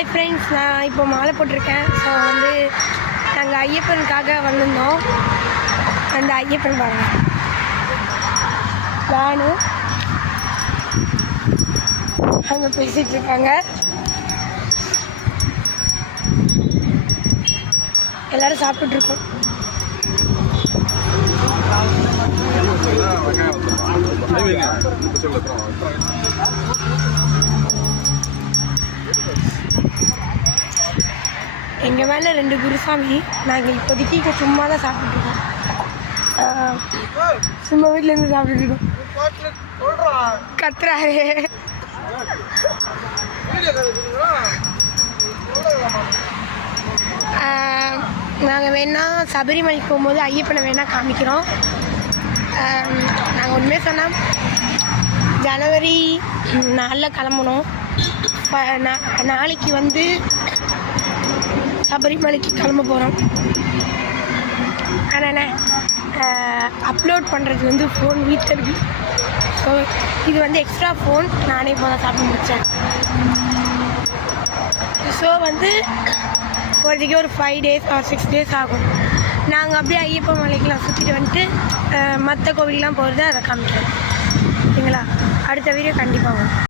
Hi friends, நான் இப்போ மாலை போட்டிருக்கேன். ஸோ வந்து நாங்கள் ஐயப்பனுக்காக வந்திருந்தோம். அந்த ஐயப்பன் பாருங்க, நானும் அங்கே பேசிகிட்டு இருக்காங்க. எல்லோரும் சாப்பிட்டுருக்கோம். எங்கள் மேலே 2 குருசாமி. நாங்கள் இப்போதைக்கு சும்மா தான் சாப்பிட்டுருக்கோம். சும்மா வீட்டிலேருந்து சாப்பிட்டுருக்கோம். கத்துறாரு. நாங்கள் வேணால் சபரிமலைக்கு போகும்போது ஐயப்பனை வேணால் காமிக்கிறோம். நாங்கள் ஒன்றுமே சொன்னால் ஜனவரி 4 கிளம்பணும். நாளைக்கு வந்து சபரிமலைக்கு கிளம்ப போகிறோம். ஆனால் அப்லோட் பண்ணுறது வந்து ஃபோன் வீட்டில் இருக்குது. ஸோ இது வந்து எக்ஸ்ட்ரா ஃபோன். நானே இப்போ தான் சாப்பிட்டு முடித்தேன். ஸோ வந்து போகிறதுக்கே ஒரு 5 days or 6 days ஆகும். நாங்கள் அப்படியே ஐயப்பன் மலைக்கெலாம் சுற்றிட்டு வந்துட்டு மற்ற கோவிலெலாம் போகிறது அதை காமிக்கிறோம். சரிங்களா? அடுத்த வீடியோ கண்டிப்பாக வரும்.